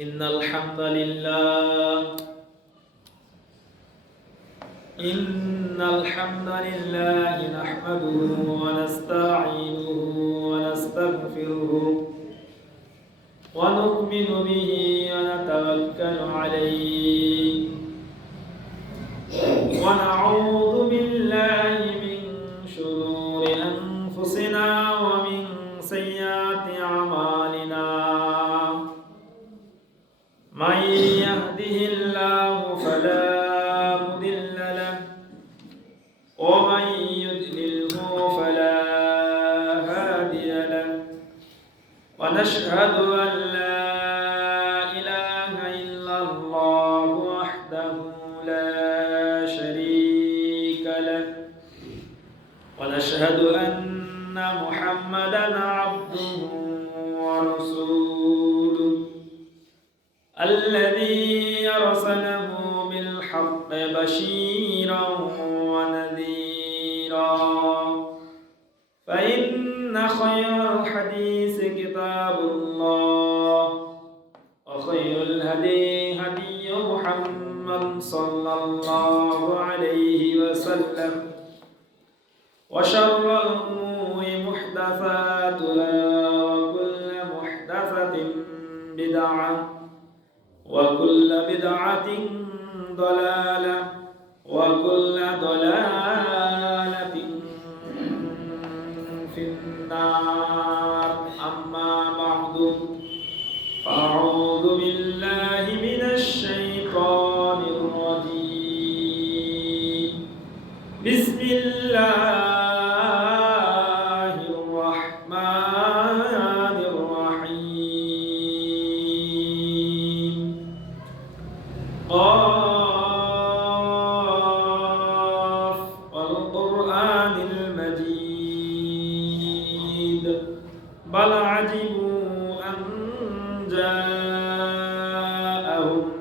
إن الحمد لله نحمده ونستعينه ونستغفره ونؤمن به ونتوكل عليه ونعوذ بالله من شرور أنفسنا ومن سيئات أعمالنا من يهده الله فلا مضل له ومن يضلله فلا هادي له ونشهد أن لا إله إلا الله وحده لا شريك له ونشهد أن محمدا عبده ورسوله الذي أرسله بالحق بشيرا ونذيرا فإن خير الحديث كتاب الله وخير الهدي هدي محمد صلى الله عليه وسلم وشر الأمور محدثاتها وكل محدثة بدعة وكل بدعة ضلالة وكل ضلالة في النار أما بعد فأعوذ بالله من الشيطان الرجيم بسم الله الرحمن الرحيم قاف والقرآن المجيد بل عجبوا أن جاءهم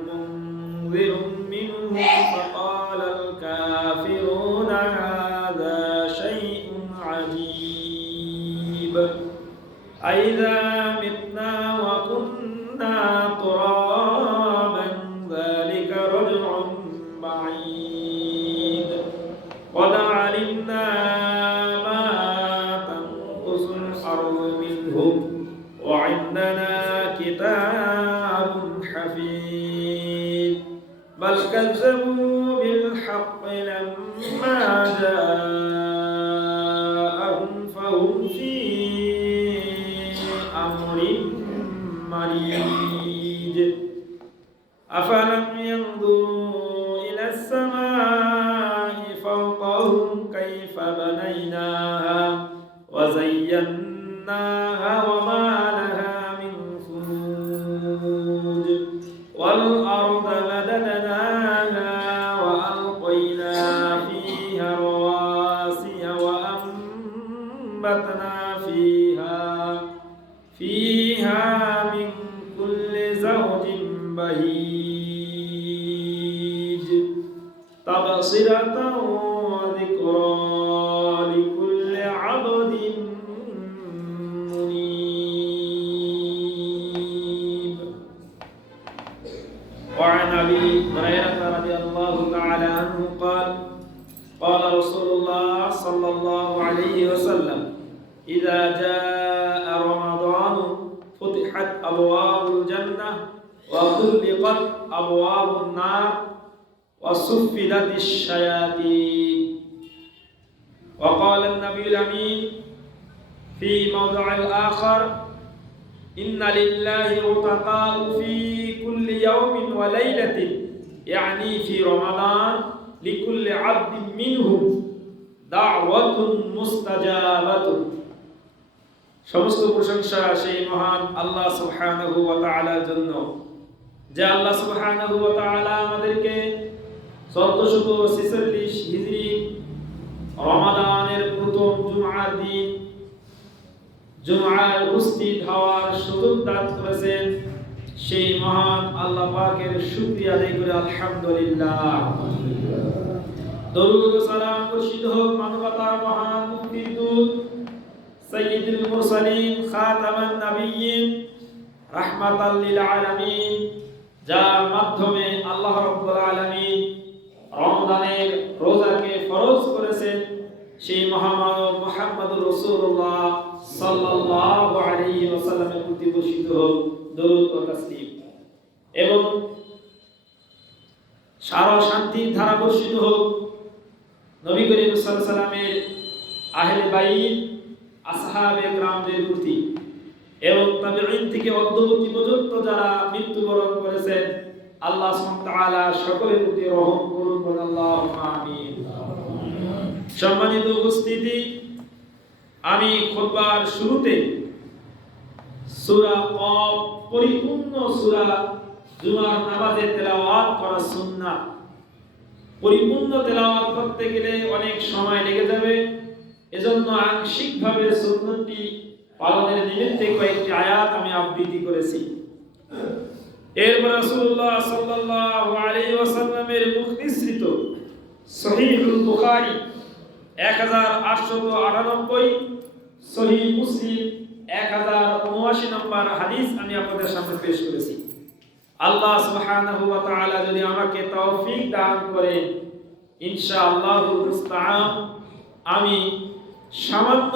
منذر منهم فقال الكافرون هذا شيء عجيب أإذا متنا وكنا ترابا ذلك رجع بعيد قد علمنا ما تنقص الأرض منهم وعندنا كتاب حفيظ بل كذبوا بالحق لما جاءهم فهم في أمر مريج أفلم ينظروا إلى السماء فوقهم كيف بنيناها وزيناها وما لها من فروج والأرض مددناها وألقينا فيها رواسي وأنبتنا فيها من كل زوج بهيج تبصرة وذكرى لكل عبد منيب وعن أبي هريرة رضي الله تعالى عنه قال قال رسول الله صلى الله عليه وسلم إذا جاء رمضان فتحت أبواب الجنة وغلقت أبواب النار وصفدت الشياطين وقال النبي الأمين في موضع الآخر إن لله عتقاء في كل يوم وليلة يعني في رمضان لكل عبد منهم دعوة مستجابة সমস্ত প্রশংসা সেই মহান আল্লাহ সুবহানাহু ওয়া তাআলার জন্য যে আল্লাহ সুবহানাহু ওয়া তাআলা আমাদেরকে 1446 হিজরি রমাদানের প্রথম জুমআর দিন জুমআর উপস্থিত হওয়ার সুযোগ দান করেছেন সেই মহান আল্লাহ পাকের শুকরিয়া আদায় করে আলহামদুলিল্লাহ দরুদ ও সালাম বর্ষিত হোক মানবতার মহান মুক্তির দূত سيد المرسلين خاتم النبيين রাহমাতাল লিল আলামিন, যার মাধ্যমে আল্লাহ রাব্বুল আলামিন রমজানের রোজাকে ফরজ করেছেন, সেই মহামানব মুহাম্মদুর রাসূলুল্লাহ সাল্লাল্লাহু আলাইহি ওয়াসাল্লামের প্রতি বর্ষিত হোক দরুদ ও তাসলিম, এবং সারা শান্তির ধারা বর্ষিত হোক নবী করিম সাল্লাল্লাহু আলাইহি ওয়াসাল্লামের আহলে বাইত আসহাবে কিরামদের প্রতি, এবং তাবেঈন থেকে অদ্যবধি পর্যন্ত যারা মৃত্যুবরণ করেছেন, আল্লাহ সুবহানাহু ওয়া তাআলা সকলের প্রতি রহম করুন, বলেন আল্লাহুম্মা আমিন। সম্মানিত উপস্থিতি, আমি খুতবার শুরুতে সূরা কফ পরিপূর্ণ সূরা জুমার নামাজে তেলাওয়াত করা সুন্নাত, পরিপূর্ণ তেলাওয়াত করতে গেলে অনেক সময় লেগে যাবে, এজন্য আংশিকভাবে সুন্নতটি পালনের নিমিত্তে কয়েকটি আয়াত আমি আবৃত্তি করেছি। এরপর রাসূলুল্লাহ সাল্লাল্লাহু আলাইহি ওয়াসাল্লামের মুখ নিঃসৃত সহিহুল বুখারী 1898, সহিহ মুসলিম 1079 নম্বর হাদিস আমি আপনাদের সামনে পেশ করেছি। আল্লাহ সুবহানাহু ওয়া তাআলা যদি আমাকে তৌফিক দান করেন, ইনশাআল্লাহুল মুস্তাআন আমি সামান্য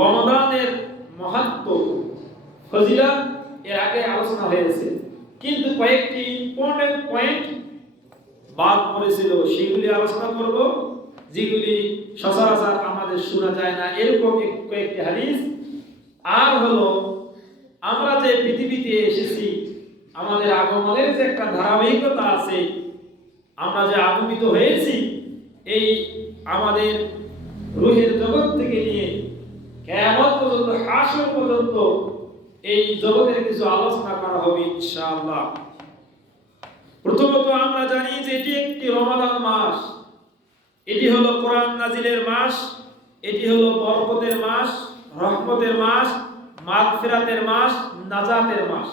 রমাদানের মাহাত্ম্য ফজিলত এর আগে আলোচনা হয়েছে, কিন্তু কয়েকটি ইম্পর্টেন্ট পয়েন্ট বাদ পড়েছিল, সেগুলি আলোচনা করব, যেগুলি সচরাচর আমাদের শোনা যায় না, এরকম কয়েকটি হাদিস। আর হলো, আমরা যে পৃথিবীতে এসেছি, আমাদের আগমনের যে একটা ধারাবাহিকতা আছে, আমরা যে আগমিত হয়েছি, এই আমাদের রূহের জগৎ থেকে নিয়ে কিয়ামত পর্যন্ত, হাসর পর্যন্ত এই জগতের কিছু আলোচনা করা হবে ইনশাআল্লাহ। প্রথমত আমরা জানি যে এটি একটি রমাদান মাস, এটি হলো কোরআন নাজিলের মাস, এটি হলো বরকতের মাস, রহমতের মাস, মাগফিরাতের মাস, নাজাতের মাস।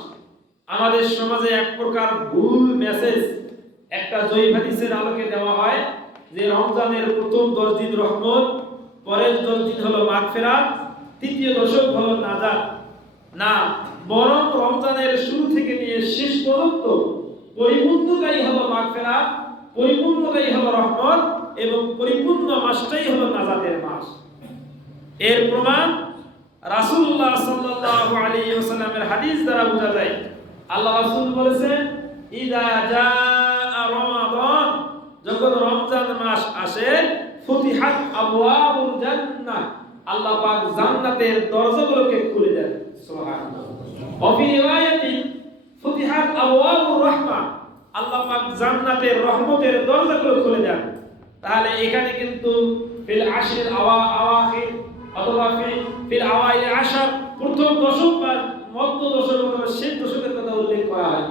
আমাদের সমাজে এক প্রকার ভুল মেসেজ একটা জয়ী হাদিসের আলোকে দেওয়া হয় যে রমজানের প্রথম 10 দিন রহমত, পরের 10 দিন হলো মাগফিরাত, তৃতীয় দশক হলো নাজাত। না, বরং রমজানের শুরু থেকে নিয়ে শেষ পর্যন্ত পরিপূর্ণতাই হলো মাগফিরাত, পরিপূর্ণতাই হলো রহমত, এবং পরিপূর্ণ মাসটাই হলো নাজাতের মাস। এর প্রমাণ রাসূলুল্লাহ সাল্লাল্লাহু আলাইহি ওয়াসাল্লামের হাদিস দ্বারা বোঝা যায়। আল্লাহ রাসূল বলেছেন, ইযা জাআ রমাদান, যখন রমজান মাস আসে, ফুতিহাত আবওয়াবুল জান্নাহ, আল্লাহ পাক জান্নাতের দরজাগুলোকে খুলে দেন। সুবহানাল্লাহ। ওয়া ফি রিওয়ায়াতিন ফুতিহাত আবওয়াবুর রাহমাহ, আল্লাহ পাক জান্নাতের রহমতের দরজাগুলো খুলে দেন। তাহলে এখানে কিন্তু ফিল আশরিল আওয়াখির অথবা ফিল আওয়াইল আশর, প্রথম দশক বা মধ্য দশক অথবা শেষ দশকের কথা উল্লেখ করা হয়।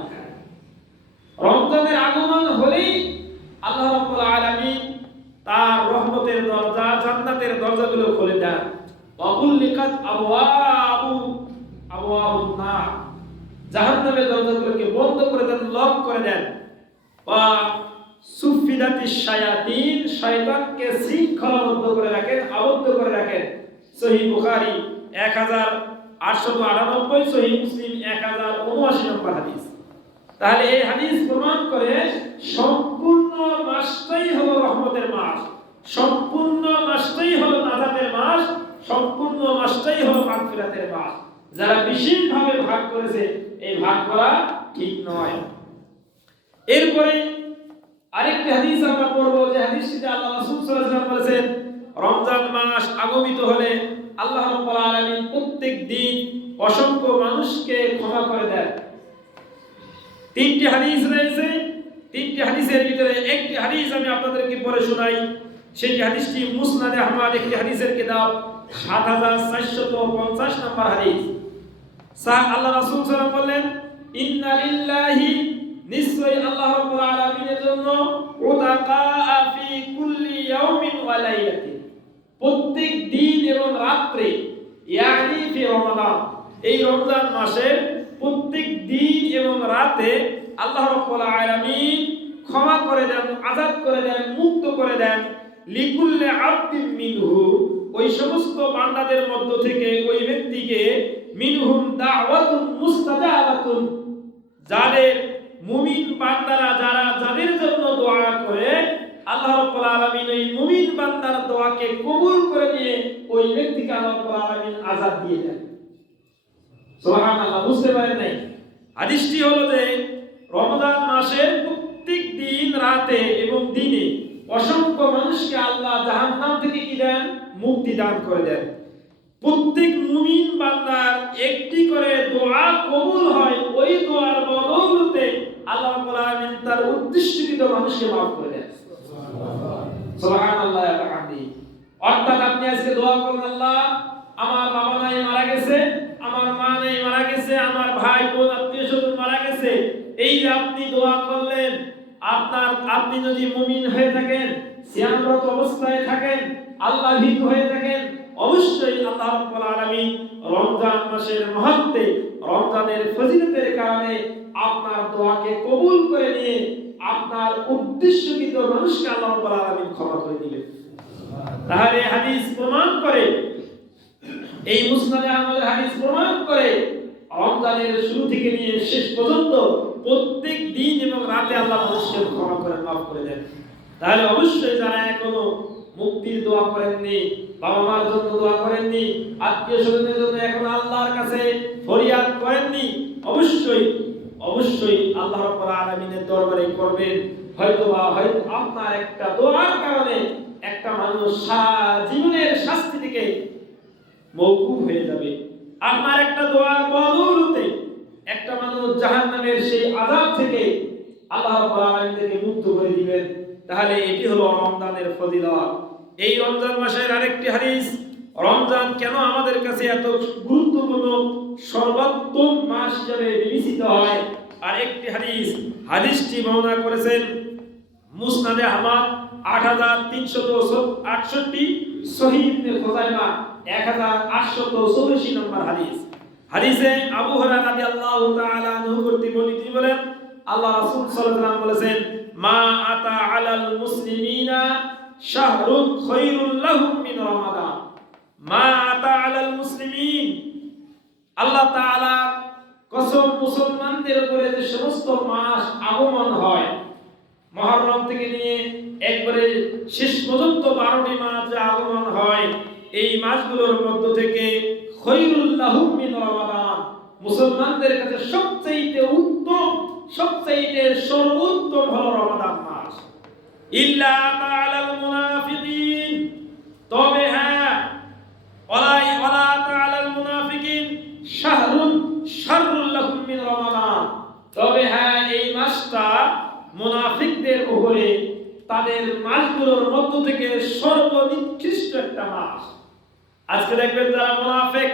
রমজানের আগমন হলেই আল্লাহ রাব্বুল আলামিন তার রহমতের দরজা, জান্নাতের দরজাগুলো খুলে দেন। ওয়া গুলিকাত আবওয়াবুন নার, জাহান্নামের দরজাগুলোকে বন্ধ করে দেন, লক করে দেন। ওয়া সুফিদাতিশ শায়াতিন, শয়তানকে শৃঙ্খলাবদ্ধ করে রাখেন, আবদ্ধ করে রাখেন। সহিহ বুখারী 1898, সহিহ মুসলিম 1079 নম্বর হাদিস। তাহলে এই হাদিস প্রমাণ করে সম্পূর্ণ মাসটাই হলো রহমতের মাস, সম্পূর্ণ মাসটাই হলো নাজাতের মাস, সম্পূর্ণ মাসটাই হলো মাগফিরাতের মাস। যারা বিশেষভাবে ভাগ করেছে, এই ভাগ করা ঠিক নয়। এরপরে আরেকটি হাদিস আমরা পড়ব, যে হাদিসটিতে আল্লাহ রাসূল সাল্লাল্লাহু আলাইহি ওয়াসাল্লাম বলেছেন, রমজান মাস আগমিত হলে আল্লাহ রাব্বুল আলামিন প্রত্যেক দিন অসংখ্য মানুষকে ক্ষমা করে দেন। তিনটি হাদিস রয়েছে, তিনটি হাদিসের ভিতরে একটি হাদিস আমি আপনাদেরকে পড়ে শোনাই। সেই হাদিসটি মুসনাদে আহমদ, একটি হাদিসের কিতাব 7450 নম্বর হাদিস। আল্লাহ রাসূল সাল্লাল্লাহু আলাইহি ওয়াসাল্লাম বললেন, ইন্না লিল্লাহি, নিশ্চয়ই আল্লাহ রাব্বুল আলামিনের জন্য, উতাকা ফি কুল্লি ইয়াউমিন ওয়া লাইলাতিন, প্রত্যেক দিন এবং রাত্রে, ইয়ানি ফি রমাদান, এই রমজান মাসের প্রত্যেক দিন এবং রাতে আল্লাহ রাব্বুল আলামিন ক্ষমা করে দেন, আযাদ করে দেন, মুক্ত করে দেন। লিকুল্লি আবদিন মিনহু, ওই সমস্ত বান্দাদের মধ্য থেকে ওই ব্যক্তিকে মিনহুম দাওয়াতুন মুস্তাজাবাতুন, যাদের মুমিন বান্দারা যাদের জন্য দোয়া করে আল্লাহ রাব্বুল আলামিন ওই মুমিন বান্দার দোয়াকে কবুল করে নিয়ে ওই ব্যক্তিকে আল্লাহ রাব্বুল আলামিন আযাব দিয়ে দেন। সুবহানাল্লাহ, বুঝতে পারেন নাই? হাদিসটি হলো যে রমজান মাসের প্রত্যেক দিন রাতে এবং দিনে অসংখ্য মানুষকে আল্লাহ জাহান্নাম থেকে কি দেন? মুক্তি দান করে দেন। প্রত্যেক মুমিন বান্দার একটি করে দোয়া কবুল হয়, ওই দোয়ার বদৌলতে আল্লাহ রাব্বুল আলামিন তার উদ্দেশ্যকৃত মানুষকে মাফ করে দেন। সুবহানাল্লাহ ওয়া বিহামদিহি। অর্থাৎ আপনি আজকে দোয়া করুন, আল্লাহ আমার বাবা নাই মারা গেছে, আমার মা নাই মারা গেছে, আমার ভাই বোন আত্মীয়স্বজন মারা গেছে। এই যে আপনি দোয়া করলেন, আপনি যদি মুমিন হয়ে থাকেন, সিয়ামরত অবস্থায় থাকেন, আল্লাহ ভীরু হয়ে থাকেন, অবশ্যই আল্লাহ রাব্বুল আলামিন রমজান মাসের মহত্বে, রমজানের ফজিলতের কারণে আপনার দোয়াকে কবুল করে নিয়ে আপনার উদ্দেশ্যকৃত মানুষকে আল্লাহ রাব্বুল আলামিন ক্ষমা করে দিবেন। তাহলে হাদিস প্রমাণ করে, এই মুসনাদে আহমদের হাদিস প্রমাণ করে, রমজানের শুরু থেকে নিয়ে শেষ পর্যন্ত প্রত্যেক দিন এবং রাতে আল্লাহ মানুষকে ক্ষমা করে মাফ করে দেন। তাহলে অবশ্যই যারা এখনো মুক্তির দোয়া করেননি, বাবা মার জন্য দোয়া করেননি, আত্মীয় স্বজনের জন্য এখন আল্লাহর কাছে ফরিয়াদ করেননি, অবশ্যই আল্লাহ রাব্বুল আলামিনের দরবারে করবেন। হয়তো আপনার একটা দোয়ার কারণে একটা মানুষ সারা জীবনের শাস্তি থেকে মওকুফ হয়ে যাবে। আপনার একটা দোয়ার বদৌলতে একটা মানুষ জাহান্নামের সেই আযাব থেকে আল্লাহ রাব্বুল আলামিন থেকে মুক্ত করে দিবেন। তাহলে এটি হলো রমজানের ফজিলত। এই রমজান মাসের আরেকটি হাদিস, রমজান কেন আমাদের কাছে এত গুরুত্বপূর্ণ সর্বোত্তম মাস হিসেবে বিবেচিত হয়, আর একটি হাদিসটি বর্ণনা করেছেন মুসনাদে আহমদ 8368, সহিহ ইবনে খুযাইমা 1884 নম্বর হাদিস। হাদিসে আবু হুরায়রা রাদিয়াল্লাহু তাআলা আনহু কর্তৃক বর্ণিত, তিনি বলেন আল্লাহ রাসূল সাল্লাল্লাহু আলাইহি ওয়াসাল্লাম বলেছেন, মা আতা আলাল মুসলিমিনা শাহরুন খায়রুল লাহুম মিন রমাদান। মা আতা আলাল মুসলিমিন, আল্লাহ তাআলা কসম, মুসলমানদের উপরে যে সমস্ত মাস আগমন হয়, মুহররম থেকে নিয়ে একবারে শেষ পর্যন্ত 12টি মাস যে আগমন হয়, এই মাসগুলোর মধ্য থেকে খায়রুল লাহুম মিন রমাদান, মুসলমানদের কাছে সবচেয়ে উত্তম, সবচেয়ে সর্বোত্তম হলো রমাদান মাস। ইল্লা তাআলাল মুনাফিকিন, তবে হ্যাঁ, ওয়ালা তাআলাল মুনাফিকিন শাহরুন শাররুল লাহুম মিন রমাদান, তবে হ্যাঁ এই মাসটা মুনাফিকদের উপরে তাদের মাসগুলোর মধ্য থেকে সর্বনিকৃষ্ট একটা মাস। আজকে দেখবেন যারা মুনাফিক,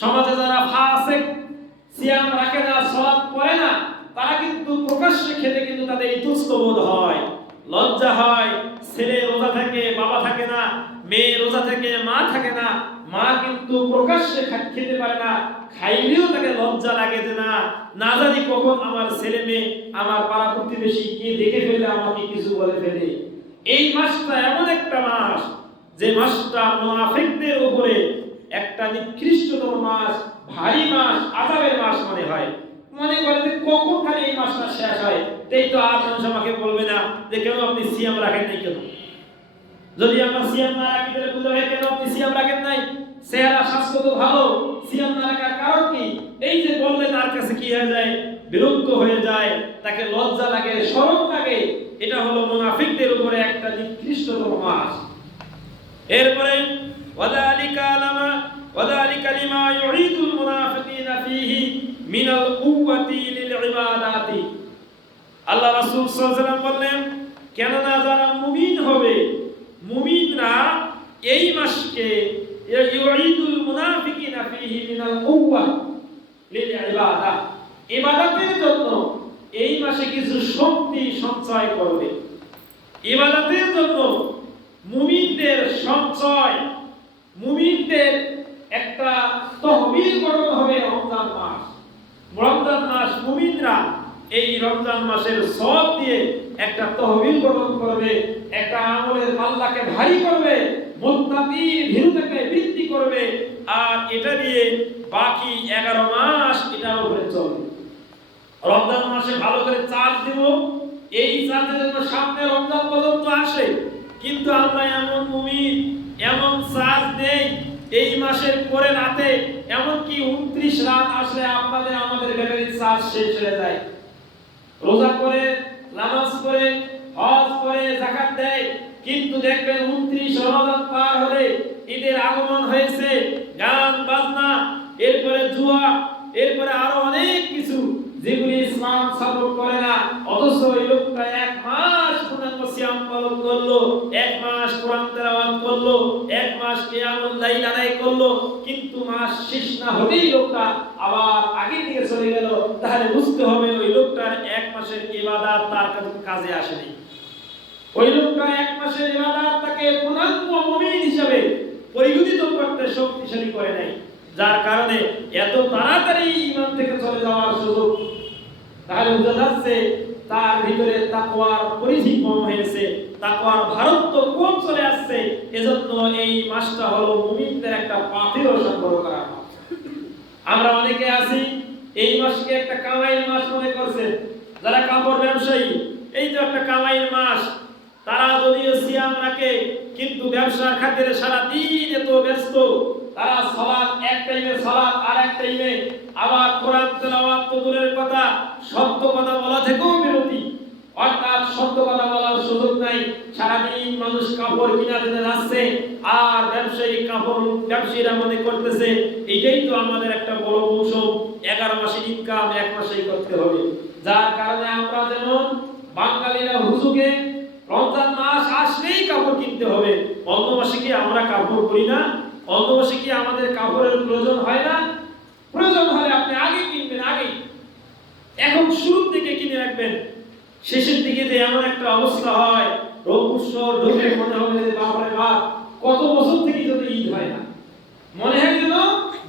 সমাজে যারা ফাসিক, সিয়াম রাখে না, সালাত পড়ে না, তারা কিন্তু প্রকাশ্যে খেতে কিন্তু তাদের ইতস্তবোধ হয়, লজ্জা হয়। ছেলে রোজা থাকে, বাবা থাকে না, মেয়ে রোজা থাকে, মা থাকে না, মা কিন্তু প্রকাশ্যে খেতে পারে না, খাইলেও তাকে লজ্জা লাগে যে না জানি কখন আমার ছেলে মেয়ে, আমার পাড়া প্রতিবেশী কে দেখে ফেলে আমাকে কিছু বলে ফেলে। এই মাসটা এমন একটা মাস, যে মাসটা মুনাফিকদের উপরে একটা নিকৃষ্টতম মাস, ভারী মাস, আযাবের মাস মনে হয়। মনে করে যে কখন খালি এই মাসটা শেষ হয়, এই তো আর মানুষ আমাকে বলবে না যে কেন আপনি সিয়াম রাখেন নাই। কেন যদি আমরা সিয়াম না রাখি তাহলে বুঝতে হবে কেন আপনি সিয়াম রাখেন নাই। চেহারা স্বাস্থ্য তো ভালো, সিয়াম না রাখার কারণ কি? এই যে বললে তার কাছে কি হয়ে যায়? বিরক্ত হয়ে যায়, তাকে লজ্জা লাগে, শরম লাগে। এটা হলো মুনাফিকদের উপরে একটা নিকৃষ্টতম মাস। এরপরে ওয়াযালিকা লিমা ইউঈদুল মুনাফিকিনা ফীহি মিনাল কুওয়াতি লিল ইবাদাতি। আল্লাহ রাসূল সাল্লাল্লাহু আলাইহি ওয়াসাল্লাম বললেন, কেননা যারা মুমিন হবে, মুমিনরা এই মাসকে ইউঈদুল মুনাফিকিনা ফীহি মিনাল কুওয়া লিল ইবাদা, ইবাদতের জন্য এই মাসে কিছু শক্তি সঞ্চয় করবে। ইবাদতের জন্য মুমিনদের সঞ্চয়, মুমিনদের একটা তহবিল গঠন হবে রমজান মাস। রমজান মাস মুমিনরা এই রমজান মাসের সওয়াব দিয়ে একটা তহবিল গঠন করবে, একটা আমলের পাল্লাকে ভারী করবে, মুত্তাকির ভীরুতাকে বৃদ্ধি করবে, আর এটা দিয়ে বাকি 11 মাস এটার উপরে চলবে। রমজান মাসে ভালো করে চার্জ দিব, এই চার্জের জন্য সামনে রমজান পর্যন্ত আসে, কিন্তু আমরা এমন মুমিন, এমন চার্জ দেই এই মাসের পরে রাতে, এমনকি 29 রাত আসলে আপনাদের আমাদের ব্যাটারির চার্জ শেষ হয়ে যায়। রোজা করে, নামাজ করে, হজ করে, যাকাত দেয়, কিন্তু দেখবেন 29 রমজান পার হলে ঈদের আগমন হয়েছে, গান বাজনা, এরপরে জুয়া, এরপরে আরো অনেক কিছু যেগুলি ইসলাম সাপোর্ট করে না। অথচ এই লোকটা 1 মাস পূর্ণাঙ্গ সিয়াম পালন করলো, 1 মাস কোরআন তেলাওয়াত করলো, 1 মাস কিয়ামুল লাইল আদায় করলো, কিন্তু মাস শেষ না হতেই লোকটা আবার আগের দিকে চলে গেল। তাহলে বুঝতে হবে ওই লোকটার 1 মাসের ইবাদত তার কাজে আসেনি। ওই লোকটা 1 মাসের ইবাদত তাকে পূর্ণাঙ্গ মুমিন হিসেবে পরিগণিত করতে শক্তিশালী করে নাই, যার কারণে এত তাড়াতাড়ি ঈমান থেকে চলে যাওয়ার সুযোগ। তাহলে বোঝা যাচ্ছে তার ভিতরে তাকওয়ার পরিধি কম হয়েছে, তাকওয়ার ভারত্ব কম চলে আসছে। এজন্য এই মাসটা হলো মুমিনদের একটা পাথেয় সংগ্রহ করা মাস। আমরা অনেকে আছি এই মাসকে একটা কামাইয়ের মাস মনে করছেন। যারা কাপড় ব্যবসায়ী, এই তো একটা কামাইয়ের মাস, তারা যদিও সিয়াম রাখে কিন্তু ব্যবসার খাতিরে সারা দিন এত ব্যস্ত। তারা সালাত এক টাইমে, সালাত আর এক টাইমে, আবার কোরআন তেলাওয়াত তো দূরের কথা, সত্য কথা বলা থেকেও বিরতি, অর্থাৎ সত্য কথা বলার সুযোগ নাই। সারা দিন মানুষ কাপড় কিনা দিতে যাচ্ছে, আর ব্যবসায়ীরা মনে করতেছে এইটাই তো আমাদের একটা বড় মৌসুম, 11 মাসের ইনকাম 1 মাসেই করতে হবে। যার কারণে আমরা যেমন বাঙালিরা হুজুগে রমজান মাস আসলেই কাপড় কিনতে হবে, অন্য মাসে কি আমরা কাপড় করি না? অন্য মাসে কি আমাদের কাপড়ের প্রয়োজন হয় না? প্রয়োজন হলে আপনি আগে কিনবেন, আগে এখন শুরু থেকে কিনে রাখবেন। শেষের দিকে যে এমন একটা অবস্থা হয়, রোগপুষ্কর ঢুকে মনে হবে যে বাপরে বাপ, কত বছর থেকে যদি ঈদ হয় না, মনে হয় যেন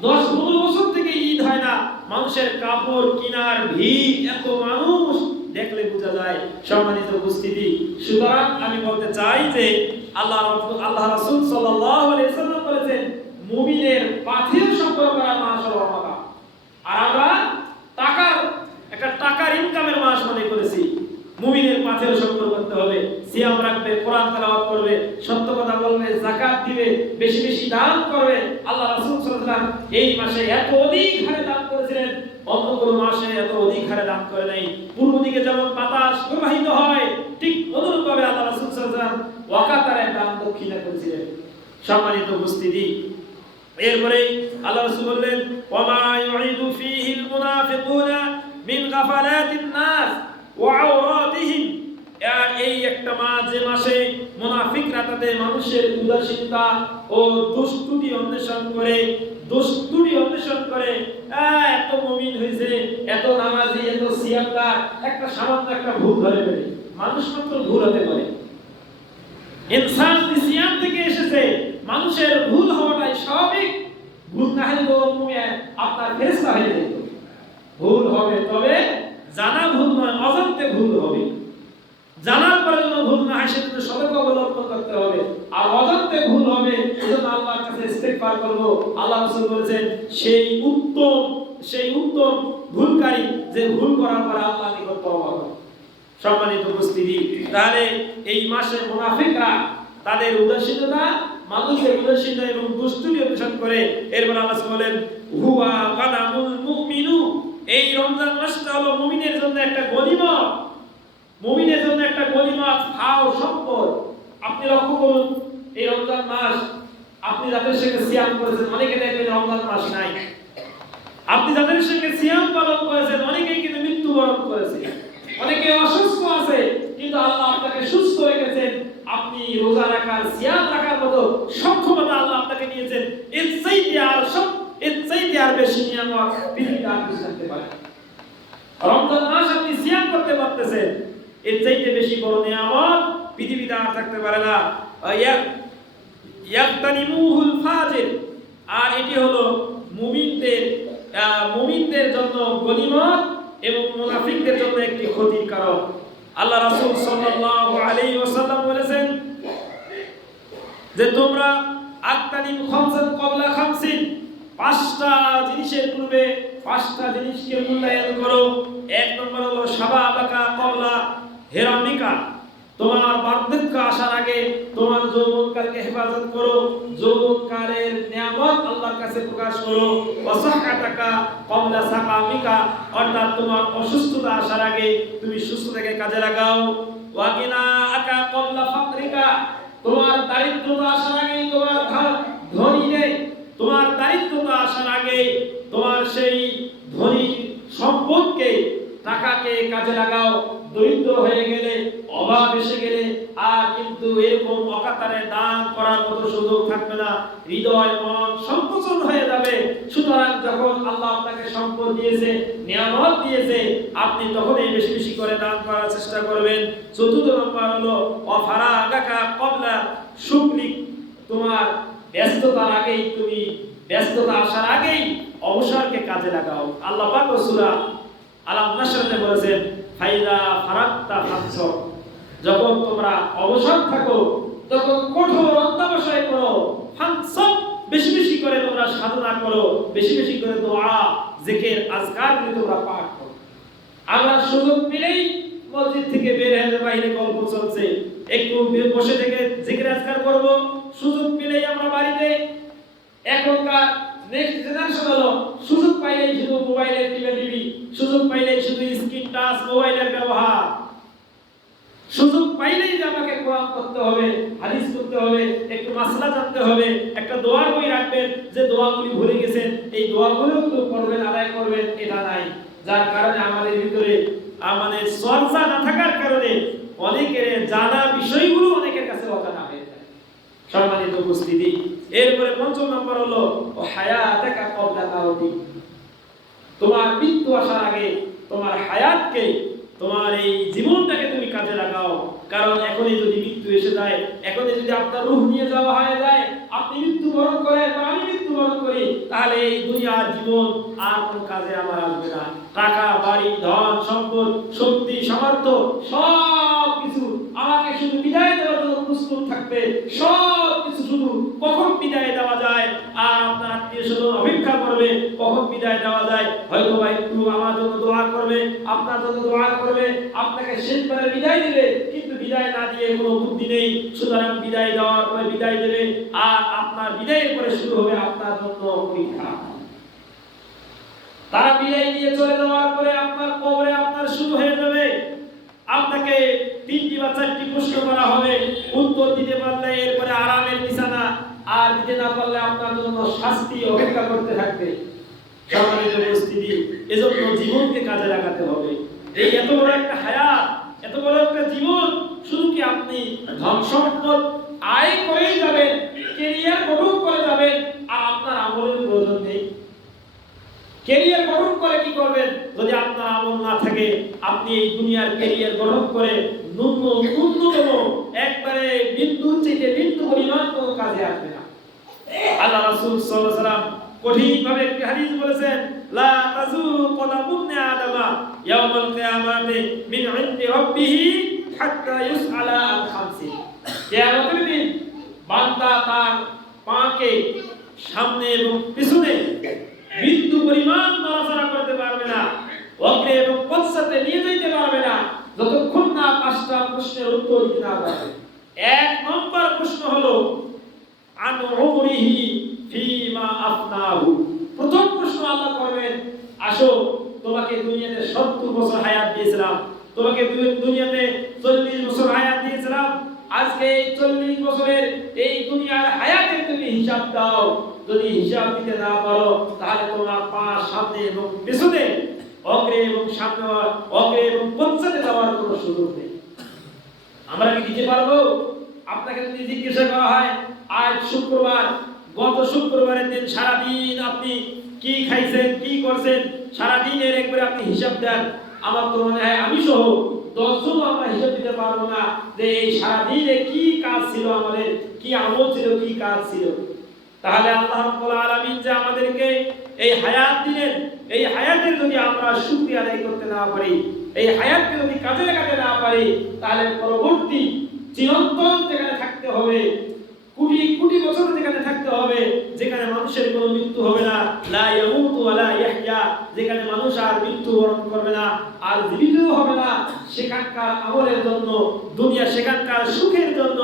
10-15 বছর থেকে ঈদ হয় না। মানুষের কাপড় কেনার ভিড়, এত মানুষ দেখলে বোঝা যায়। সম্মানিত উপস্থিতি, সুতরাং আমি বলতে চাই যে আল্লাহ রাসূল সাল্লাল্লাহু আলাইহি ওয়াসাল্লাম বলেছেন মুমিনের পাথেয় সংগ্রহ করার মাস হলো রমাদান। আর আমরা টাকার ইনকামের মাস মনে করেছি। মুমিনের পাথেয় সংগ্রহ করতে হবে, সিয়াম রাখবে, কোরআন তেলাওয়াত করবে, সত্য কথা বলবে, যাকাত দিবে, বেশি বেশি দান করবে। আল্লাহ রাসূল সাল্লাল্লাহু আলাইহি ওয়াসাল্লাম এই মাসে এত অধিক হারে দান করেছিলেন, অন্য কোন মাসে এত অধিক হারে দান করে নাই। পূর্ব দিকে যেমন বাতাস প্রবাহিত হয়, ঠিক অনুরূপভাবে আল্লাহ রাসূল সাল্লাল্লাহু আলাইহি ওয়াসাল্লাম ওয়াকাতারে দান দক্ষিণা করেছিলেন। সম্মানিত উপস্থিতি, এরপরে আল্লাহ রাসূল বললেন ওয়ামা ইউইদু ফীহিল মুনাফিকুনা মিন গাফালাতিন নাস ওয়া আওরাতিহিম। এই একটা মাস যে মাসে মুনাফিকরা তাদের মানুষের উদাসীনতা ও দুষ্টুটি অন্বেষণ করে, এত মুমিন হয়েছে, এত নামাজি, এত সিয়ামদার, একটা সামান্য একটা ভুল ধরে ফেলে। মানুষ মাত্র ভুল হতে পারে, ইনসান সিয়াম থেকে এসেছে, মানুষের ভুল হওয়াটাই স্বাভাবিক। ভুল না হলে তো আপনার ফেরেশতা হয়ে যেত। ভুল হবে, তবে জানা ভুল নয়, অজান্তে ভুল হবে। জানার পরে যেন ভুল না হয় সেজন্য সতর্ক অবলম্বন করতে হবে। আর অজান্তে ভুল হবে, এজন্য আল্লাহর কাছে ইস্তেগফার করব। আল্লাহ রাসূল বলেছেন সেই উত্তম ভুলকারী যে ভুল করার পরে আল্লাহর নিকট তওবা করে। সম্মানিত উপস্থিতি, তাহলে এই মাসে মুনাফিকরা তাদের উদাসীনতা, মানুষের উদাসীনতা এবং দুষ্টুমি অন্বেষণ করে। এরপর আল্লাহ বলেন হুয়া গানামুল মুমিনু, এই রমজান মাসটা হলো মুমিনের জন্য একটা গনিমত, মুমিনের জন্য একটা গনিমত, খাও সম্পদ। আপনি লক্ষ্য করুন এই রমজান মাস, আপনি যাদের সঙ্গে সিয়াম করেছেন, অনেকে দেখবেন রমজান মাস নাই। আপনি যাদের সঙ্গে সিয়াম পালন করেছেন, অনেকেই কিন্তু মৃত্যুবরণ করেছে, অনেকে অসুস্থ আছে, কিন্তু আল্লাহ আপনাকে সুস্থ রেখেছেন। আপনি রোজা রাখার, সিয়াম রাখার মতো সক্ষমতা আল্লাহ আপনাকে দিয়েছেন। এর চাইতে আর বেশি নিয়ামত পৃথিবীতে আর কিছু থাকতে পারে। রমজান মাস আপনি সিয়াম করতে পারতেছেন, এর চাইতে বেশি বড় নিয়ামত পৃথিবীতে আর থাকতে পারে না। ইয়াগতানিমুহুল ফাজির, আর এটি হলো মুমিনদের জন্য গনিমত এবং মুনাফিকদের জন্য একটি ক্ষতির কারণ। আল্লাহ রাসূল সাল্লাল্লাহু আলাইহি ওয়াসাল্লাম বলেছেন যে তোমরা আক্তানিম খামসান ক্বাবলা খামসিন, পাঁচটা জিনিসের পূর্বে পাঁচটা জিনিসকে মূল্যায়ন করো। এক নম্বর হলো শাবাবাকা ক্বাবলা হিরামিকা, তোমার বার্ধক্য আসার আগে তোমার যৌবনকালকে হেফাজত করো, যৌবনকালের নিয়ামত আল্লাহর কাছে প্রকাশ করো। ওয়াসাহাতাকা ক্বাবলা সাকামিকা, অর্থাৎ তোমার অসুস্থতা আসার আগে তুমি সুস্থতাকে কাজে লাগাও। ওয়াগিনা আকা ক্বাবলা ফাকরিকা, তোমার দারিদ্রতা আসার আগে তোমার ধনী নেই, তোমার দারিদ্রতা আসার আগে তোমার সেই ধনী সম্পদকে টাকাকে কাজে লাগাও। দরিদ্র হয়ে গেলে, অভাব এসে গেলে আর কিন্তু এরকম অকাতারে দান করার মতো সুযোগ থাকবে না, হৃদয় মন সংকোচন হয়ে যাবে। সুতরাং যখন আল্লাহ আপনাকে সম্পদ দিয়েছে, নিয়ামত দিয়েছে, আপনি তখনই বেশি বেশি করে দান করার চেষ্টা করবেন। চতুর্থ নম্বর হলো অফারাগাকা ক্বাবলা শুগলিক, তোমার ব্যস্ততার আগেই তুমি ব্যস্ততা আসার আগেই অবসরকে কাজে লাগাও। আল্লাহ পাক সূরা আল-নাসরতে বলেছেন ফাইদা ফারাক্তা ফানসব, যখন তোমরা অবসর থাকো তখন কঠোর অধ্যবসায় করো। ফানসব, বেশি বেশি করে তোমরা সাধনা করো, বেশি বেশি করে দোয়া জিকির আজকারগুলো তোমরা পাঠ করো। আমরা সুযোগ পেলেই মসজিদ থেকে বের হয়ে বাইরে গল্প চলছে, একটু বসে থেকে জিকির আজকার করব। সুযোগ পেলেই আমরা বাড়িতে, এখনকার নেক্সট জেনারেশন হলো সুযোগ পাইলেই শুধু মোবাইলের টিভি, সুযোগ পাইলেই শুধু স্ক্রিন টাচ মোবাইলের ব্যবহার, সুযোগ পাইলেই যে আমাকে কোরআন পড়তে হবে, হাদিস পড়তে হবে, একটু মাসলা জানতে হবে, একটা দোয়ার বই রাখবেন যে দোয়াগুলি ভুলে গেছেন এই দোয়াগুলো তো পড়বেন, আদায় করবেন, এটা নাই। যার কারণে আমাদের ভিতরে আমাদের চর্চা না থাকার কারণে অনেকের জানা বিষয়গুলো অনেকের কাছে অজানা হয়ে যায়। সম্মানিত উপস্থিতি, এরপরে পঞ্চম নম্বর হলো হায়াতাকা ক্বাবলা মাউতিক, তোমার মৃত্যু আসার আগে তোমার হায়াতকে, তোমার এই জীবনটাকে তুমি কাজে লাগাও। কারণ এখনই যদি মৃত্যু এসে যায়, এখনই যদি আপনার রূহ নিয়ে যাওয়া হয়ে যায়, আপনি মৃত্যুবরণ করেন বা আমি মৃত্যুবরণ করি, তাহলে এই দুনিয়ার জীবন আর কোন কাজে আমার আসবে না। টাকা, বাড়ি, ধন, সম্পদ, শক্তি, সামর্থ্য সব কিছু আমাকে শুধু বিদায় দেওয়ার জন্য প্রস্তুত থাকবে। সব কিছু শুধু কখন বিদায় দেওয়া যায়, আর আপনার আত্মীয়স্বজন অপেক্ষা করবে কখন বিদায় দেওয়া যায়। হয়তো বা একটু আমার জন্য দোয়া করবে, আপনার জন্য দোয়া করবে, আপনাকে শেষবারে বিদায় দিবে, কিন্তু বিদায় না দিয়ে কোনো বুদ্ধি নেই। সুতরাং বিদায় দেওয়ার পরে বিদায় দেবে, আর আপনার বিদায়ের পরে শুরু হবে আপনার জন্য পরীক্ষা। তারা বিদায় দিয়ে চলে যাওয়ার পরে আপনার কবরে আপনার শুরু হয়ে যাবে। আপনাকে 3টি বা 4টি প্রশ্ন করা হবে, উত্তর দিতে পারলে এরপরে আরামের বিছানা, আর দিতে না পারলে আপনার জন্য শাস্তি অপেক্ষা করতে থাকবে। সম্মানিত উপস্থিতি, এজন্য জীবনকে কাজে লাগাতে হবে। এই এত বড় একটা হায়াত, এত বড় একটা জীবন, শুধু কি আপনি ধন সম্পদ আয় করেই যাবেন, ক্যারিয়ার গঠন করে যাবেন, আর আপনার আমলের প্রয়োজন নেই? ক্যারিয়ার গঠন করে কি করবেন যদি আপনার আমল না থাকে? আপনি এই দুনিয়ার ক্যারিয়ার গঠন করে ন্যূনতম একবারে বিন্দুর চেয়ে বিন্দু পরিমাণ কোনো কাজে আসবে না। আল্লাহ রাসূল সাল্লাল্লাহু আলাইহি ওয়াসাল্লাম কঠিনভাবে একটি হাদিস বলেছেন, লা তাযুলু কদামু ইবনি আদামা ইয়াউমাল কিয়ামাতি মিন ইনদি রাব্বিহি হাত্তা ইউসআলা আন খামসি। কিয়ামতের দিন বান্দা তার পাকে সামনে এবং পিছনে বিন্দু পরিমাণ নড়াচড়া করতে পারবে না, অগ্রে এবং পশ্চাতে নিয়ে যেতে পারবে না, যতক্ষণ না 5টা প্রশ্নের উত্তর দিতে না পারবে। 1 নম্বর প্রশ্ন হলো আন উমরিহি ফিমা আফনাহু। প্রথম প্রশ্ন আল্লাহ করবেন, আসো তোমাকে দুনিয়াতে 70 বছর হায়াত দিয়েছিলাম, তোমাকে দুনিয়াতে 40 বছর হায়াত দিয়েছিলাম, আজকে এই 40 বছরের এই দুনিয়ার হায়াতের তুমি হিসাব দাও। যদি হিসাব দিতে না পারো তাহলে তোমার পা সামনে এবং পিছনে, অগ্রে এবং সামনে, অগ্রে এবং পশ্চাতে যাওয়ার কোনো সুযোগ নেই। আমরা কি দিতে পারবো? আপনাকে যদি জিজ্ঞাসা করা হয় আজ শুক্রবার, গত শুক্রবারের দিন সারা দিন আপনি কি খাইছেন, কি করছেন, সারা দিনের একবারে আপনি হিসাব দেন, আমার তো মনে হয় আমি সহ 10 জন আমরা হিসাব দিতে পারবো না যে এই সারা দিনে কি কাজ ছিল আমাদের, কি আমল ছিল, কি কাজ ছিল। তাহলে আল্লাহ রাব্বুল আলামিন যে আমাদেরকে এই হায়াত দিলেন, এই হায়াতের যদি আমরা শুকরিয়া আদায় করতে না পারি, এই হায়াতকে যদি কাজে লাগাতে না পারি, তাহলে পরবর্তী চিরন্তন যেখানে থাকতে হবে কোটি কোটি বছর যেখানে থাকতে হবে, যেখানে মানুষের কোনো মৃত্যু হবে না, লা ইয়ামুতু ওয়া লা ইয়াহইয়া, যেখানে মানুষ আর মৃত্যুবরণ করবে না আর জীবিতও হবে না, সেখানকার আমলের জন্য দুনিয়া, সেখানকার সুখের জন্য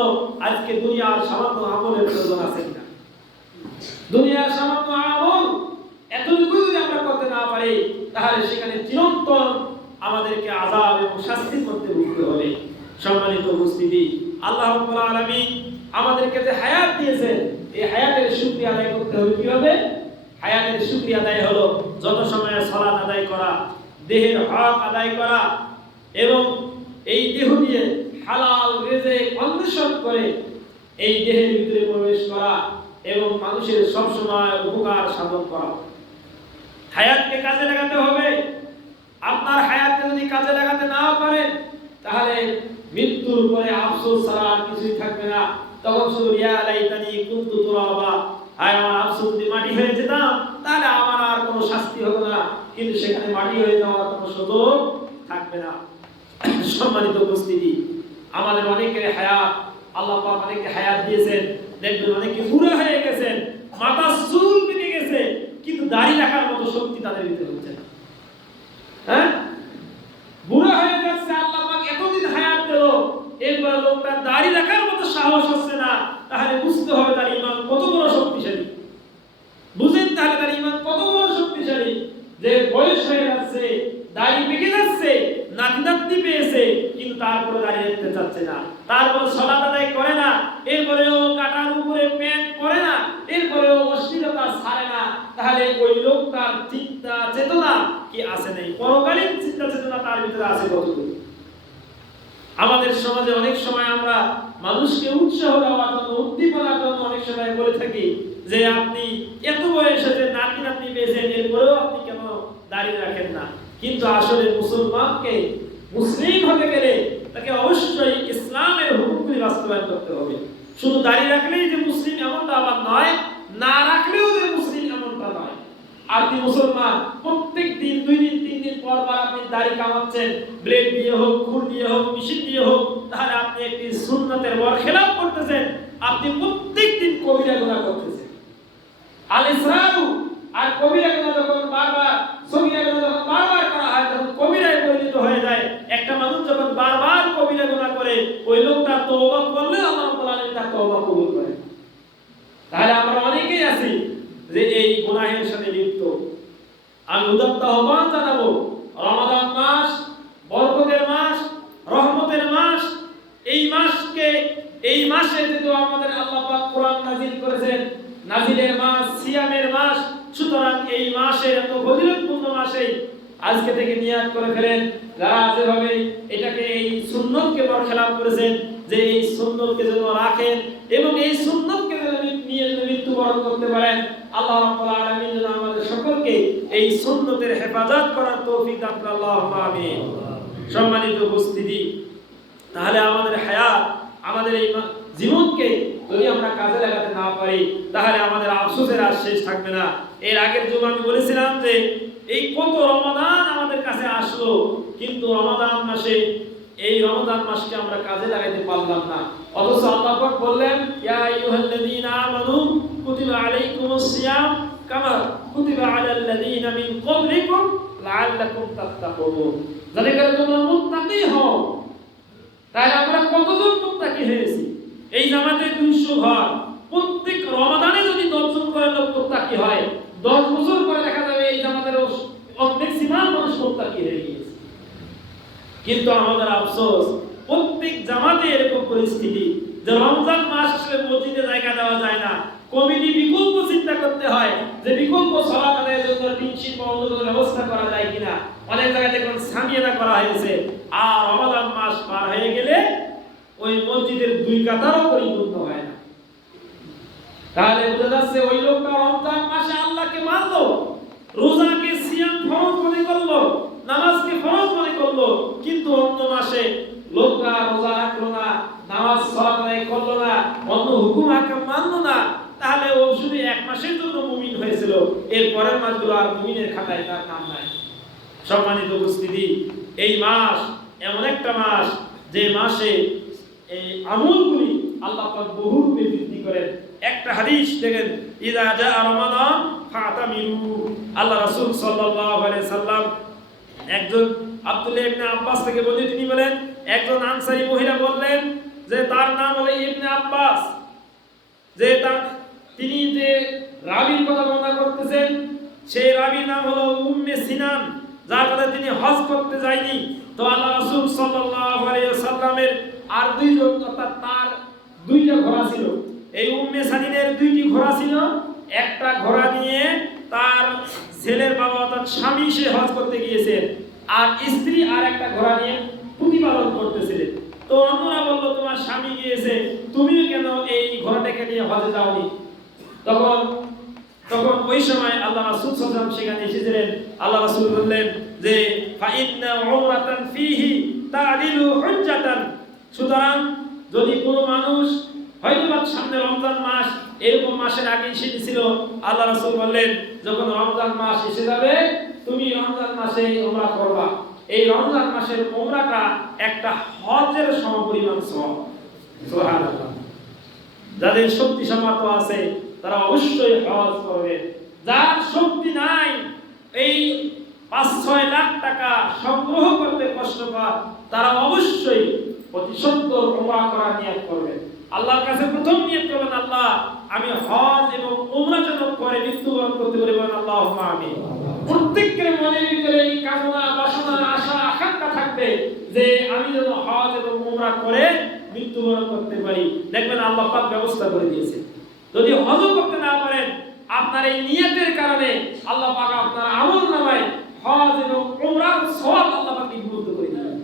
আজকে দুনিয়ার সামান্য আমলের প্রয়োজন আছে কিনা? দুনিয়ার সামান্য আমল এতটুকু যদি আমরা করতে না পারি, তাহলে সেখানে চিরন্তন আমাদেরকে আযাব এবং শাস্তির মধ্যে ভুগতে হবে। সম্মানিত উপস্থিতি, আল্লাহ রাব্বুল আলামিন আমাদেরকে যে হায়াত দিয়েছেন, এই হায়াতের শুকরিয়া আদায় করতে হবে। কিভাবে হায়াতের শুকরিয়া আদায় হলো? যত সময় সালাত আদায় করা, দেহের হক আদায় করা এবং এই দেহ দিয়ে হালাল রিজিক অন্বেষণ করে এই দেহের ভিতরে প্রবেশ করা এবং মানুষের সব সময় উপকার সাধন করা। হায়াতকে কাজে লাগাতে হবে। আপনার হায়াতকে যদি কাজে লাগাতে না পারেন, তাহলে মৃত্যুর পরে আফসোস ছাড়া আর কিছুই থাকবে না। তখন শুধু ইয়া লাইতানি কুনতু তুরাবা, আয় আমার আফসোস যদি মাটি হয়ে যেতাম, তাহলে আমার আর কোনো শাস্তি হতো না, কিন্তু সেখানে মাটি হয়ে যাওয়ার কোনো সুযোগ থাকবে না। সম্মানিত উপস্থিতি, আমাদের অনেকের হায়াত, আল্লাহ পাক অনেককে হায়াত দিয়েছেন, দেখবেন অনেকে বুড়া হয়ে গেছেন, মাথা চুল পেকে গেছে, কিন্তু দাড়ি রাখার মতো শক্তি তাদের ভিতরে হচ্ছে না। হ্যাঁ, বুড়া হয়ে যাচ্ছে, আল্লাহ পাক এতদিন হায়াত দিল, এরপর লোকটার দাড়ি রাখার মতো সাহস হচ্ছে না, তাহলে বুঝতে হবে তার ঈমান কত বড় শক্তিশালী। বুঝেন তাহলে তার ঈমান কত বড় শক্তিশালী, যে বয়স হয়ে যাচ্ছে, দাড়ি পেকে যাচ্ছে, নাতি পেয়েছে, কিন্তু তারপরে দাড়ি রাখতে চাচ্ছে না, তারপরে সালাত আদায় করে না, এরপরেও কাটার উপরে প্যান্ট পরে না, এরপরেও অশ্লীলতা ছাড়ে না, তাহলে ওই লোকটার চিন্তা চেতনা কি আছে নেই? পরকালীন চিন্তা চেতনা তার ভিতরে আছে কতটুকু? আমাদের সমাজে অনেক সময় আমরা মানুষকে উৎসাহ দেওয়ার জন্য, উদ্দীপনার জন্য অনেক সময় বলে থাকি যে আপনি এত বয়সে যে নাতি পেয়েছেন, এরপরেও আপনি কেন দাড়ি রাখেন না? কিন্তু আসলে মুসলমানকে মুসলিম হতে গেলে তাকে অবশ্যই ইসলামের হুকুমগুলি বাস্তবায়ন করতে হবে। শুধু দাড়ি রাখলেই যে মুসলিম এমনটা আবার নয়, না রাখলেও যে মুসলিম এমনটা নয়। আপনি মুসলমান, প্রত্যেক দিন 2 দিন 3 দিন পর পর আপনি দাড়ি কামাচ্ছেন, ব্লেড দিয়ে হোক, খুর দিয়ে হোক, মেশিন দিয়ে হোক, তাহলে আপনি একটি সুন্নতের বরখেলাপ করতেছেন, আপনি প্রত্যেক দিন কবিরা গুনাহ করতেছেন। আল ইসরাফু আর কবিরা গুনাহ যখন বারবার, সগীরা গুনাহ যখন বারবার করা হয়, তখন কবিরায় পরিণত হয়ে যায়। একটা মানুষ যখন বারবার কবিরা গুনাহ করে, ওই লোকটা তওবা করলে আল্লাহ রাব্বুল আলামিন তার তওবা কবুল করেন। তাহলে আমরা অনেকেই আছি যে এই গুনাহের সাথে লিপ্ত। আমি উদাত্ত আহ্বান জানাবো, রমাদান মাস বরকতের মাস, রহমতের মাস, এই মাসকে, এই মাসে যেহেতু আমাদের আল্লাহ পাক কোরআন নাযিল করেছেন, নাযিলের মাস, সিয়ামের মাস, সুতরাং এই মাসের এত ফজিলতপূর্ণ মাসে আজকে থেকে নিয়াত করে ফেলেন, যারা যেভাবে এটাকে, এই সুন্নতকে বরখেলাপ করেছেন, যে এই সুন্নতকে যেন রাখেন এবং এই সুন্নতকে যেন নিয়ে মৃত্যুবরণ করতে পারেন। আল্লাহ রাব্বুল আলামিন যেন আমাদের সকলকে এই সুন্নতের হেফাজত করার তৌফিক দান করেন, আল্লাহুম্মা আমিন। সম্মানিত উপস্থিতি, তাহলে আমাদের হায়াত, আমাদের এই জীবনকে যদি আমরা কাজে লাগাতে না পারি, তাহলে আমাদের আফসোসের আর শেষ থাকবে না। এর আগের যুগে আমি বলেছিলাম যে এই কত রমাদান আমাদের কাছে আসলো, কিন্তু রমাদান মাসে, এই রমাদান মাসকে আমরা কাজে লাগাতে পারলাম না। অথচ আল্লাহ পাক বললেন, ইয়া আইয়ুহাল্লাযীনা আমানু কুতিবা আলাইকুমুস সিয়াম কামা কুতিবা আলাল্লাযীনা মিন ক্বাবলিকুম লাআল্লাকুম তাত্তাকুন, যাতে করে তোমরা মুত্তাকি হও। তাহলে আমরা কতজন মুত্তাকি হয়েছি? এই জামাতে 200 ঘর, প্রত্যেক রমাদানে যদি 10 জন করে লোক মুত্তাকি হয়, 10 বছর পরে দেখা যাবে এই জামাতের ম্যাক্সিমাম মানুষ মুত্তাকি হয়ে গেছে। কিন্তু আমাদের আফসোস, প্রত্যেক জামাতে এরকম পরিস্থিতি যে রমজান মাস আসলে মসজিদে জায়গা দেওয়া যায় না, কমিটি বিকল্প চিন্তা করতে হয় যে বিকল্প সালাত আদায়ের জন্য টিনশিট বা অন্য কোনো ব্যবস্থা করা যায় কিনা। অনেক জায়গায় দেখুন সামিয়ানা করা হয়েছে, আর রমাদান মাস পার হয়ে গেলে ওই মসজিদের 2 কাতারও পরিপূর্ণ হয় না। তাহলে বোঝা যাচ্ছে ওই লোকটা রমজান মাসে আল্লাহকে মানলো, রোজাকে সিয়াম ফরজ মনে করলো, নামাজকে ফরজ মনে করলো, কিন্তু অন্য মাসে লোকটা রোজা রাখলো না, নামাজ সালাত আদায় করলো না, অন্য হুকুম আহকাম মানলো না। তাহলে ও শুধু 1 মাসের জন্য মুমিন হয়েছিল, এর পরের মাসগুলো আর মুমিনের খাতায় তার নাম নাই। সম্মানিত উপস্থিতি, এই মাস এমন একটা মাস যে মাসে এই আমলগুলি আল্লাহ পাক বহুরূপে বৃদ্ধি করেন। একটা হাদিস দেখেন, ইযা জা রমাদান ফাতামিরু, আল্লাহ রাসূল সাল্লাল্লাহু আলাইহি সাল্লাম একজন আব্দুল্লাহ ইবনে আব্বাস থেকে বলে, তিনি বলেন একজন আনসারী মহিলা বললেন যে তার নাম হলো ইবনে আব্বাস, যে তিনি যে রাবীর কথা বর্ণনা করতেছেন সেই রাবীর নাম হলো উম্মে সিনান, যার কথা তিনি হজ করতে যায়নি। তো আল্লাহ রাসূল সাল্লাল্লাহু আলাইহি সাল্লামের আর দুইজন, অর্থাৎ তার দুইটা ঘোড়া ছিল, এই উম্মে সানিনের দুইটি ঘোড়া ছিল। একটা ঘোড়া নিয়ে তার ছেলের বাবা অর্থাৎ স্বামী সে হজ করতে গিয়েছেন, আর স্ত্রী আর একটা ঘোড়া নিয়ে প্রতিপালন করতেছিলেন। তো অন্যরা বলল তোমার স্বামী গিয়েছে, তুমিও কেন এই ঘোড়াটাকে নিয়ে হজে যাওনি? তখন ওই সময় আল্লাহ রাসূল সাল্লাল্লাহু আলাইহি ওয়াসাল্লাম সেখানে এসেছিলেন। আল্লাহ রাসূল বললেন যে ফা ইন্না উমরাতান ফীহি তা'দিলু হুজ্জাতান, সুতরাং যদি কোনো মানুষ হয়তোবা সামনে রমজান মাস, এরকম মাসের আগে এসেছিল, আল্লাহ রাসূল বললেন যখন রমজান মাস এসে যাবে তুমি রমজান মাসে উমরা করবা। এই রমজান মাসের উমরাটা একটা হজের সমপরিমাণ সওয়াব। সুবহানাল্লাহ। যাদের শক্তি সামর্থ্য আছে তারা অবশ্যই হজ করবে। যার শক্তি নাই, এই ৫-৬ লাখ টাকা সংগ্রহ করতে কষ্টকর, তারা অবশ্যই প্রতি ৭০ উমরা করার নিয়ত করবে। আল্লাহর কাছে প্রথম নিয়ত করবেন, আল্লাহ আমি হজ এবং উমরা যেন করে মৃত্যুবরণ করতে পারি, বলেন আল্লাহুম্মা আমিন। প্রত্যেকের মনের ভিতরে এই কামনা, বাসনা, আশা, আকাঙ্ক্ষা থাকবে যে আমি যেন হজ এবং উমরা করে মৃত্যুবরণ করতে পারি। দেখবেন আল্লাহ পাক ব্যবস্থা করে দিয়েছে। যদি হজ করতে না পারেন, আপনার এই নিয়তের কারণে আল্লাহ পাক আপনার আমলনামায় হজ এবং উমরার সওয়াব আল্লাহ পাক লিপিবদ্ধ করে দিবেন।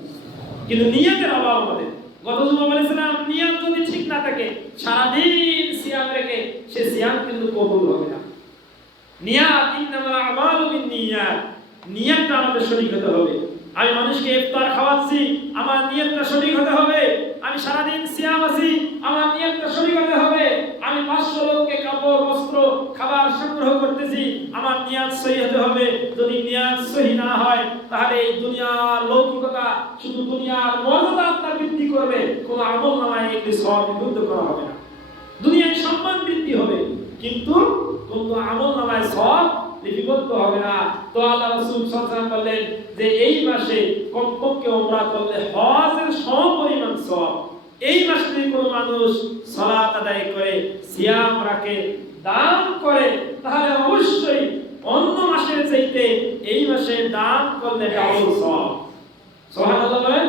কিন্তু নিয়তের অভাব আমাদের। গত জুমা বলেছিলাম, নিয়ত যদি ঠিক না থাকে, সারাদিন সিয়াম রেখে সে সিয়াম কিন্তু কবুল হবে না। নিয়াত, ইন্নামাল আমালু বিন্নিয়াত, নিয়তটা আমাদের সঠিক হতে হবে। আমি মানুষকে ইফতার খাওয়াচ্ছি, আমার নিয়তটা সঠিক হতে হবে। আমি সারাদিন সিয়াম আছি, আমার নিয়তটা সঠিক হতে হবে। আমি 500 লোককে কাপড়, বস্ত্র, খাবার সংগ্রহ করতেছি, আমার নিয়ত সহি হতে হবে। যদি নিয়ত সহি না হয়, তাহলে এই দুনিয়ার লৌকিকতা, শুধু দুনিয়ার মর্যাদা আপনার বৃদ্ধি করবে, কোনো আমল নামায় এগুলি সওয়াব লিপিবদ্ধ করা হবে না। দুনিয়ায় সম্মান বৃদ্ধি হবে, কিন্তু কোনো আমল নামায় সওয়াব লিপিবদ্ধ হবে না। তো আল্লাহ রাসূল সাল্লাল্লাহু আলাইহি ওয়াসাল্লাম বললেন যে এই মাসে কমপক্ষে উমরা করলে হজের সমপরিমাণ সওয়াব। এই মাসে যদি কোনো মানুষ সালাত আদায় করে, সিয়াম রাখে, দান করে, তাহলে অবশ্যই অন্য মাসের চাইতে এই মাসে দান করলে ডাবল সওয়াব। সুবহানাল্লাহ বলেন।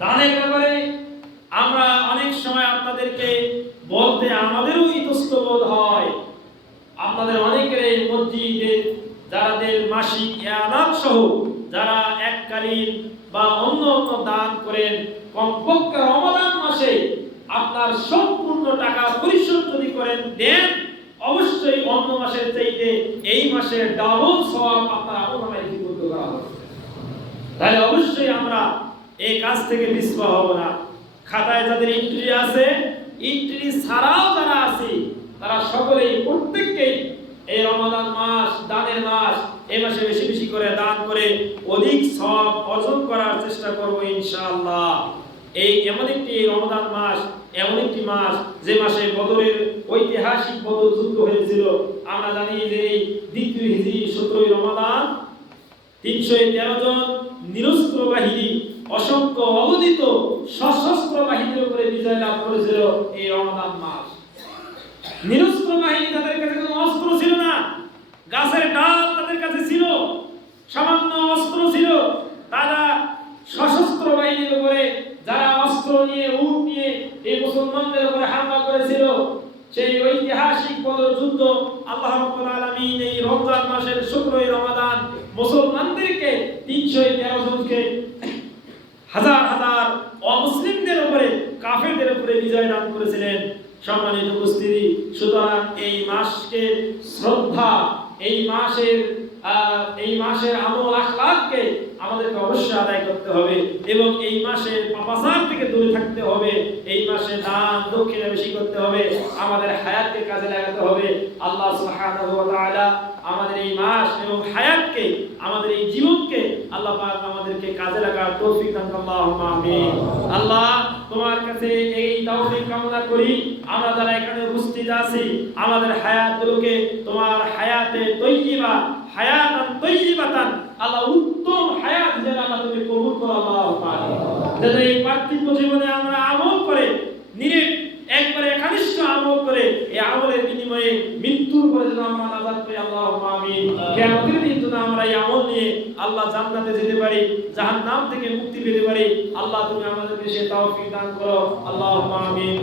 দানের ব্যাপারে আমরা অনেক সময় আপনাদেরকে বলতে আমাদেরও ইতস্তবোধ হয়। আপনাদের অনেকের মসজিদে যাদের মাসিক ইয়ানাত সহ যারা এককালীন বা অন্য দান করেন, কমপক্ষে রমাদান মাসে আপনার সম্পূর্ণ টাকা পরিশোধ যদি করেন দেন, অবশ্যই অন্য মাসের চাইতে এই মাসে ডাবল সওয়াব আপনার আমলনামায় লিপিবদ্ধ করা হবে। তাহলে অবশ্যই আমরা এই কাজ থেকে পিছপা হব না। খাতায় যাদের এন্ট্রি আছে, এন্ট্রি ছাড়াও যারা আছে, তারা সকলেই প্রত্যেককেই এই রমাদান মাস, দানের মাস, এই মাসে বেশি বেশি করে দান করে অধিক সওয়াব অর্জন করার চেষ্টা করব ইনশাআল্লাহ। এই এমন একটি রমাদান মাস, এমন একটি মাস যে মাসে বদরের ঐতিহাসিক বদর যুদ্ধ হয়েছিল। আমরা জানি যে এই দ্বিতীয় হিজরি 17 রমাদান 313 জন নিরস্ত্র বাহিনী, অসংখ্য অবদিত সশস্ত্র বাহিনীর উপরে বিজয় লাভ করেছিল এই রমাদান মাস। নিরস্ত্র বাহিনী, তাদের কাছে কোনো অস্ত্র ছিল না, গাছের ডাল তাদের কাছে ছিল, সামান্য অস্ত্র ছিল। তারা সশস্ত্র বাহিনীর উপরে, যারা অস্ত্র নিয়ে, উট নিয়ে এই মুসলমানদের উপরে হামলা করেছিল, সেই ঐতিহাসিক বদর যুদ্ধ আল্লাহ রাব্বুল আলামিন এই রমজান মাসের 17 রমাদান মুসলমানদেরকে 313 জনকে, হাজার হাজার অমুসলিমদের উপরে, কাফেরদের উপরে বিজয় দান করেছিলেন। সম্মানিত উপস্থিতি, সুতরাং এই মাসকে শ্রদ্ধা, এই মাসের আমল আখলাককে আমাদেরকে অবশ্যই আদায় করতে হবে এবং এই মাসের পাপাচার থেকে দূরে থাকতে হবে। এই মাসে দান দক্ষিণা বেশি করতে হবে, আমাদের হায়াতকে কাজে লাগাতে হবে। আল্লাহ সুবহানাহু ওয়া তাআলা আমাদের এই মাস এবং হায়াতকে, আমাদের এই জীবনকে আল্লাহ পাক আমাদেরকে কাজে লাগার তৌফিক দান করুন, আল্লাহুম্মা আমিন। আল্লাহ তোমার কাছে এই তৌফিক কামনা করি, আমরা যারা এখানে উপস্থিত আছি আমাদের হায়াতগুলোকে তোমার হায়াতে তৈয়্যিবা, হায়াতান তৈয়্যিবাতান, আল্লাহ উত্তম হায়াত যেন আল্লাহ তুমি কবুল করো, আল্লাহুম্মা আমিন। যাতে এই পার্থিব জীবনে আমরা আমল করে নিরেট একবারে একনিষ্ঠ আমল করে এই আমলের বিনিময়ে মৃত্যুর পরে যেন আমরা নাজাত পাই, আল্লাহুম্মা আমিন। কিয়ামতের দিন যেন আমরা এই আমল নিয়ে আল্লাহ জান্নাতে যেতে পারি, জাহান্নাম থেকে মুক্তি পেতে পারি। আল্লাহ তুমি আমাদেরকে সে তৌফিক দান করো, আল্লাহুম্মা আমিন।